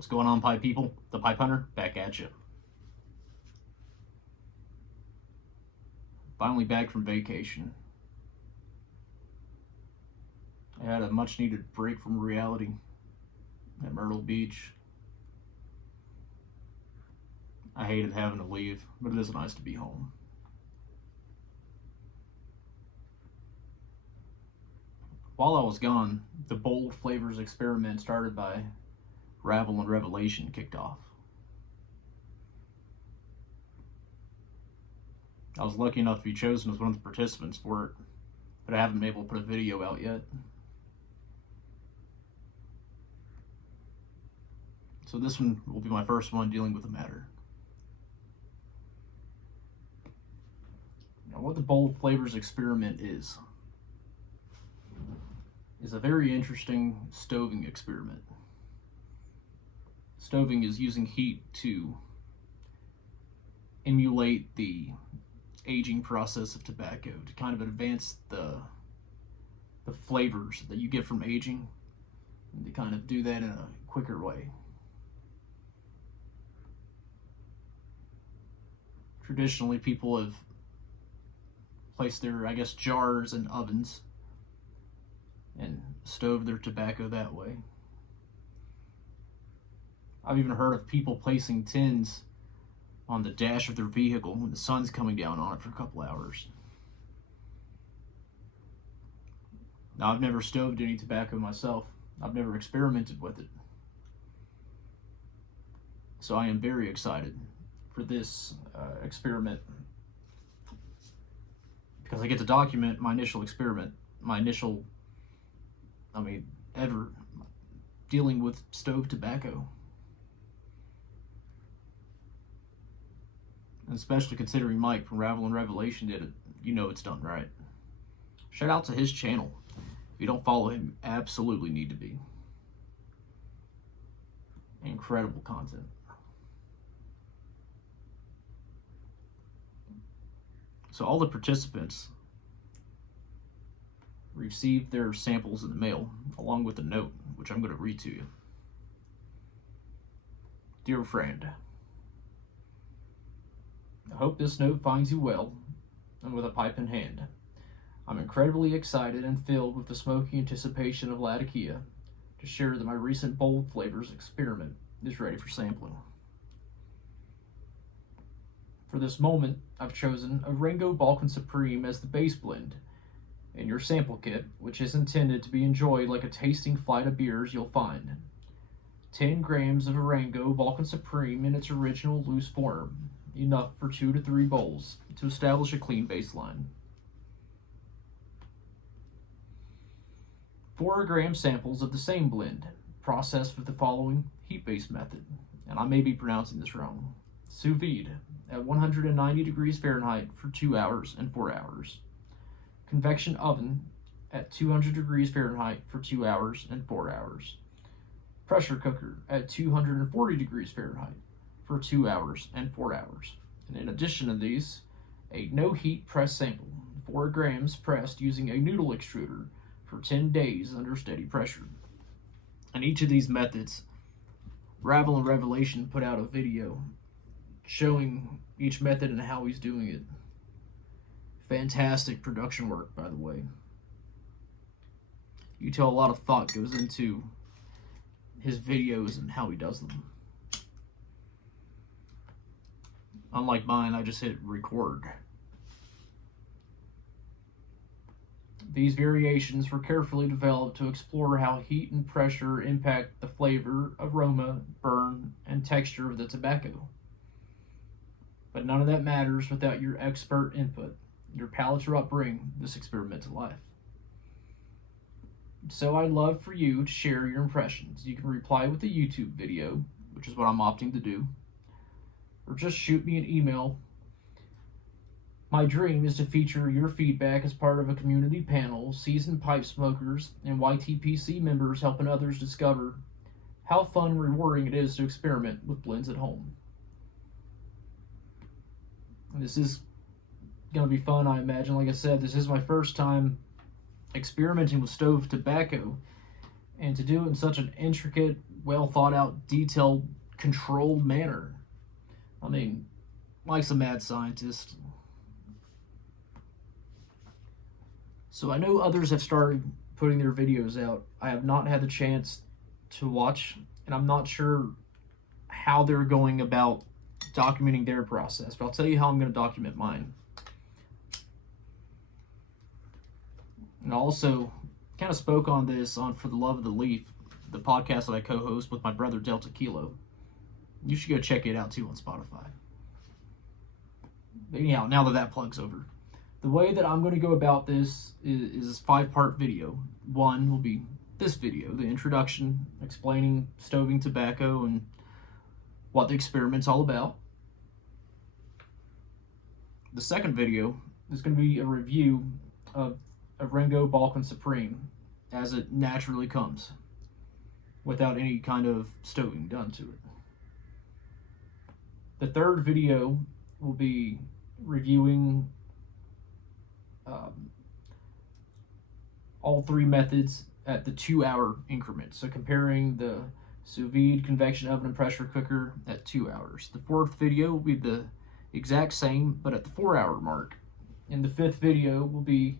What's going on, pipe people? The Pipe Hunter, back at you. Finally back from vacation. I had a much needed break from reality at Myrtle Beach. I hated having to leave, but it is nice to be home. While I was gone, the bold flavors experiment started by Ravel and Revelation kicked off. I was lucky enough to be chosen as one of the participants for it, but I haven't been able to put a video out yet. So this one will be my first one dealing with the matter. Now, what the bold flavors experiment is a very interesting stoving experiment. Stoving is using heat to emulate the aging process of tobacco, to kind of advance the flavors that you get from aging, and to kind of do that in a quicker way. Traditionally, people have placed their, jars in ovens and stove their tobacco that way. I've even heard of people placing tins on the dash of their vehicle when the sun's coming down on it for a couple hours. Now, I've never stoved any tobacco myself. I've never experimented with it. So I am very excited for this experiment, because I get to document my initial experiment, ever dealing with stove tobacco. And especially considering Mike from Ravel and Revelation did it, you know it's done right. Shout out to his channel. If you don't follow him, you absolutely need to be. Incredible content. So all the participants received their samples in the mail, along with a note, which I'm going to read to you. Dear friend, I hope this note finds you well and with a pipe in hand. I'm incredibly excited and filled with the smoky anticipation of Latakia to share that my recent bold flavors experiment is ready for sampling. For this moment, I've chosen a Rango Balkan Supreme as the base blend in your sample kit, which is intended to be enjoyed like a tasting flight of beers you'll find. 10 grams of Rango Balkan Supreme in its original loose form, enough for 2 to 3 bowls to establish a clean baseline. 4 gram samples of the same blend, processed with the following heat-based method, and I may be pronouncing this wrong. Sous vide at 190 degrees Fahrenheit for 2 hours and 4 hours. Convection oven at 200 degrees Fahrenheit for 2 hours and 4 hours. Pressure cooker at 240 degrees Fahrenheit for 2 hours and 4 hours. And in addition to these, a no heat press sample, 4 grams pressed using a noodle extruder for 10 days under steady pressure. And each of these methods, Ravel and Revelation put out a video showing each method and how he's doing it. Fantastic production work, by the way. You tell a lot of thought goes into his videos and how he does them. Unlike mine, I just hit record. These variations were carefully developed to explore how heat and pressure impact the flavor, aroma, burn, and texture of the tobacco. But none of that matters without your expert input. Your palates are what bring this experiment to life. So I'd love for you to share your impressions. You can reply with a YouTube video, which is what I'm opting to do, or just shoot me an email. My dream is to feature your feedback as part of a community panel, seasoned pipe smokers and YTPC members helping others discover how fun and rewarding it is to experiment with blends at home. This is going to be fun, I imagine. Like I said, this is my first time experimenting with stove tobacco, and to do it in such an intricate, well thought out, detailed, controlled manner. I mean, Mike's a mad scientist. So I know others have started putting their videos out. I have not had the chance to watch, and I'm not sure how they're going about documenting their process, but I'll tell you how I'm going to document mine. And I also kind of spoke on this on For the Love of the Leaf, the podcast that I co-host with my brother Delta Kilo. You should go check it out too on Spotify. But anyhow, now that plug's over, the way that I'm going to go about this is a 5-part video. One will be this video, the introduction, explaining stoving tobacco and what the experiment's all about. The second video is going to be a review of a Ringo Balkan Supreme as it naturally comes, without any kind of stoving done to it. The third video will be reviewing all 3 methods at the 2-hour increment. So comparing the sous vide, convection oven, and pressure cooker at 2 hours. The fourth video will be the exact same, but at the 4-hour mark. And the fifth video will be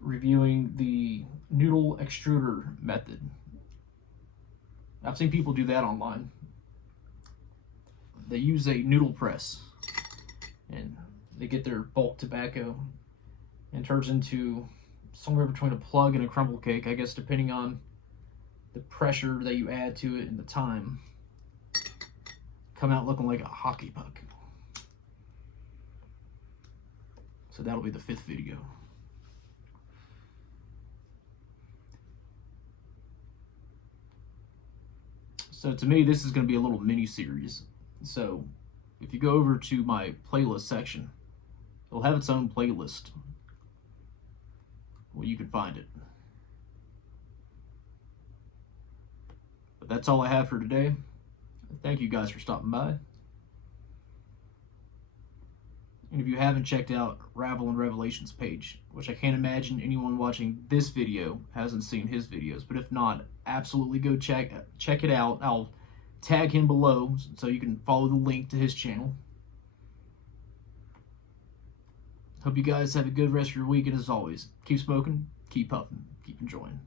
reviewing the noodle extruder method. I've seen people do that online. They use a noodle press, and they get their bulk tobacco and turns into somewhere between a plug and a crumble cake, I guess, depending on the pressure that you add to it and the time. Come out looking like a hockey puck. So that'll be the 5th video. So to me, this is going to be a little mini series. So if you go over to my playlist section, it'll have its own playlist where you can find it. But that's all I have for today. Thank you guys for stopping by. And if you haven't checked out Ravel and Revelation's page, which I can't imagine anyone watching this video hasn't seen his videos, but if not, absolutely go check it out. I'll tag him below so you can follow the link to his channel. Hope you guys have a good rest of your week, and as always, keep smoking, keep puffing, keep enjoying.